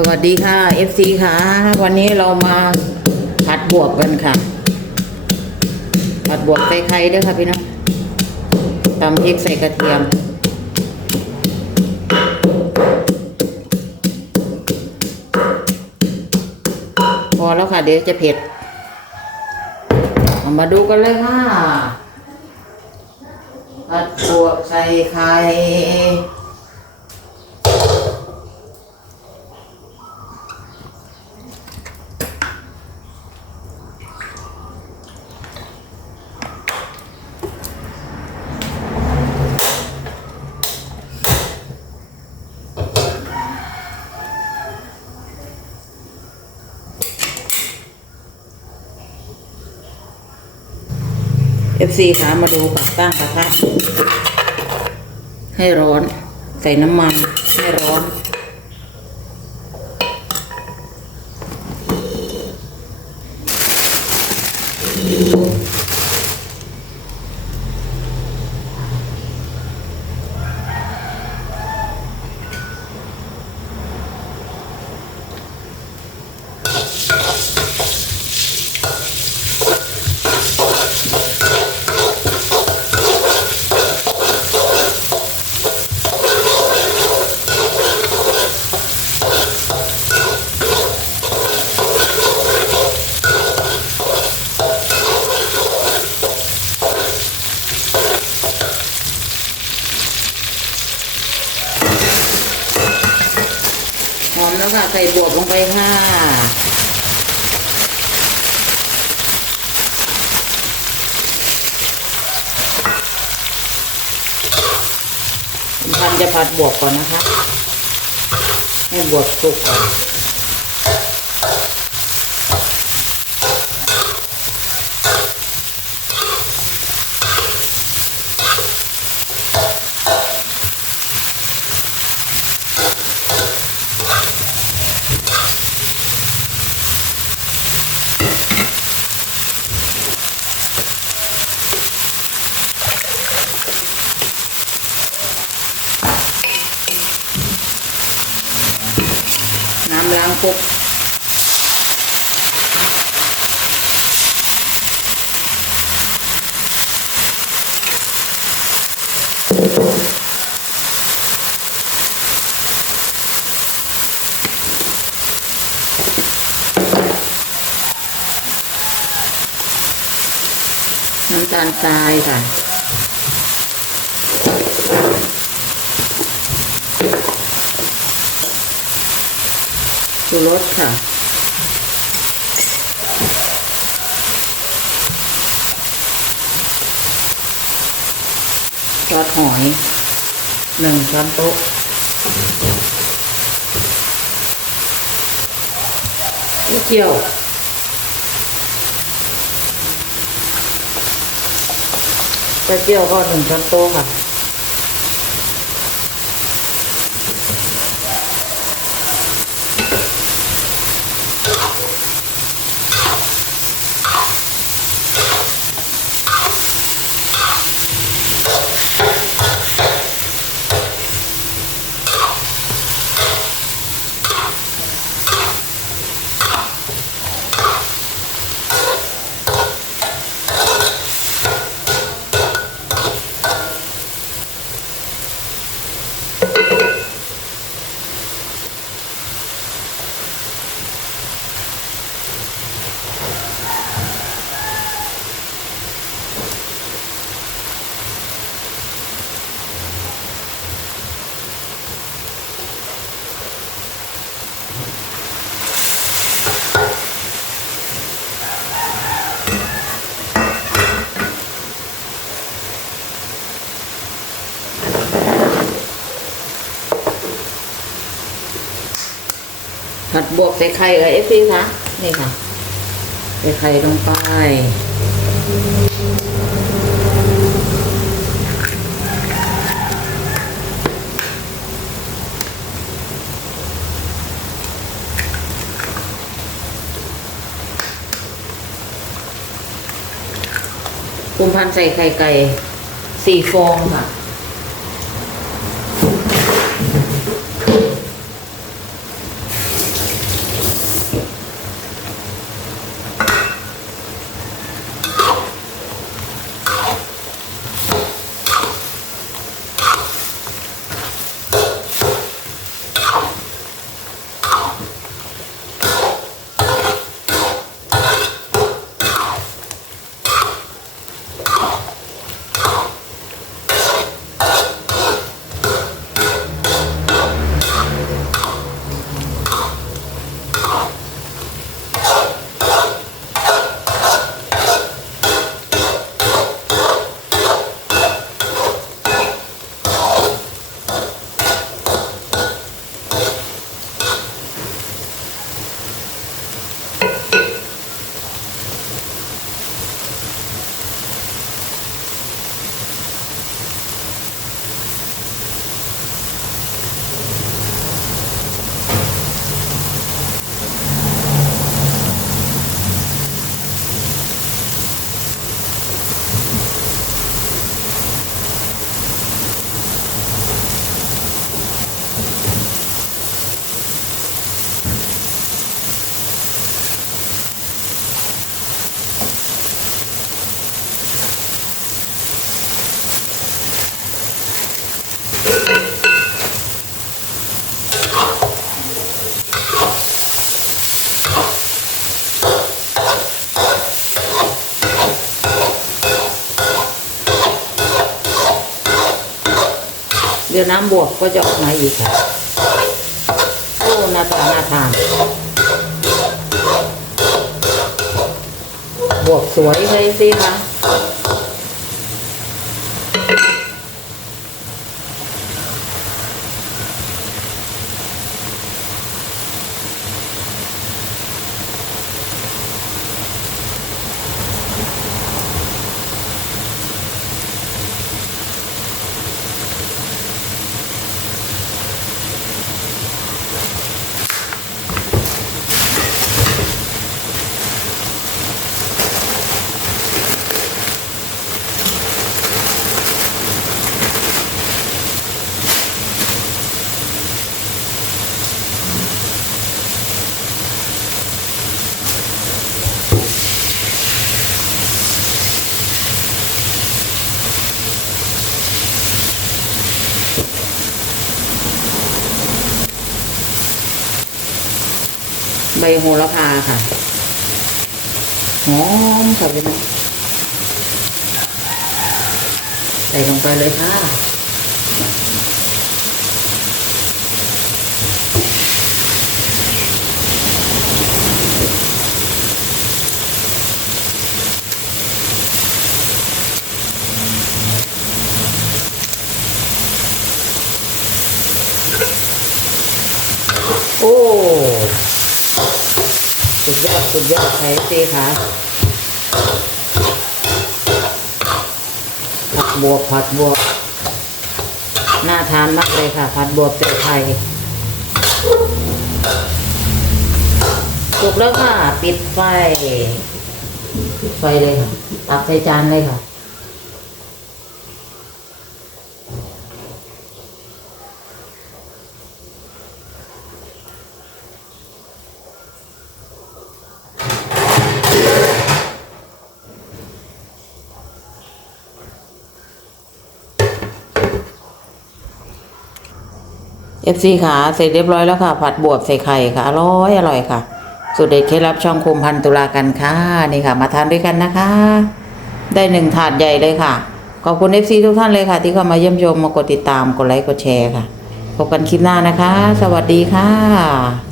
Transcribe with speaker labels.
Speaker 1: สวัสดีค่ะ FC ค่ะ วันนี้เรามาผัดบวบกันค่ะ ผัดบวบใส่ไข่ด้วยค่ะพี่น้องตำพริกใส่กระเทียม พอแล้วค่ะเดี๋ยวจะเผ็ดเอามาดูกันเลยค่ะผัดบวบใส่ไข่ เอฟซีคะมาดูค่ะตั้งกระทะให้ร้อน ใส่น้ำมันให้ร้อน แล้วค่ะ ใส่บวบลงไปค่ะผมทำจะผัดบวบก่อนนะคะ ให้บวบสุกก่อน ปุ๊บน้ำตาลทรายค่ะ ชูรสค่ะ ซอสหอยหนึ่งช้อนโต๊ะเต้เจียวเต้เจียวก็หนึ่งช้อนโต๊ะค่ะ ผัดบวกใส่ไข่เออฟซีคะนี่ค่ะใส่ไข่ลงไปคุมพันใส่ไข่ไก่สี่ฟองค่ะ ดี๋ยวน้ำบวกก็จะออกมาอีกค่ะโอ้น่าทานน่าทานบวกสวยเลยสิคะ โหระพาค่ะหอมค่ะพี่น้องใส่ลงไปเลยค่ะ โอ้ สุด ยอดสุดยอดไทยซีค่ะผัดบวบผัดบวบน่าทานมากเลยค่ะ ผัดบวบใส่ไข่สุกแล้วค่ะ ปิดไฟ ไฟเลยค่ะ ตักใส่จานเลยค่ะ เอฟซีค่ะเสร็จเรียบร้อยแล้วค่ะ ผัดบวบใส่ไข่ค่ะอร่อยอร่อยค่ะสุดเด็ดเคล็ดลับช่องคุมพันตุลากันค่ะนี่ค่ะ มาทานด้วยกันนะคะ ได้หนึ่งถาดใหญ่เลยค่ะ ขอบคุณเอฟซีทุกท่านเลยค่ะ ที่เข้ามาเยี่ยมชมมากดติดตามกดไลค์กดแชร์ค่ะพบกันคลิปหน้านะคะ สวัสดีค่ะ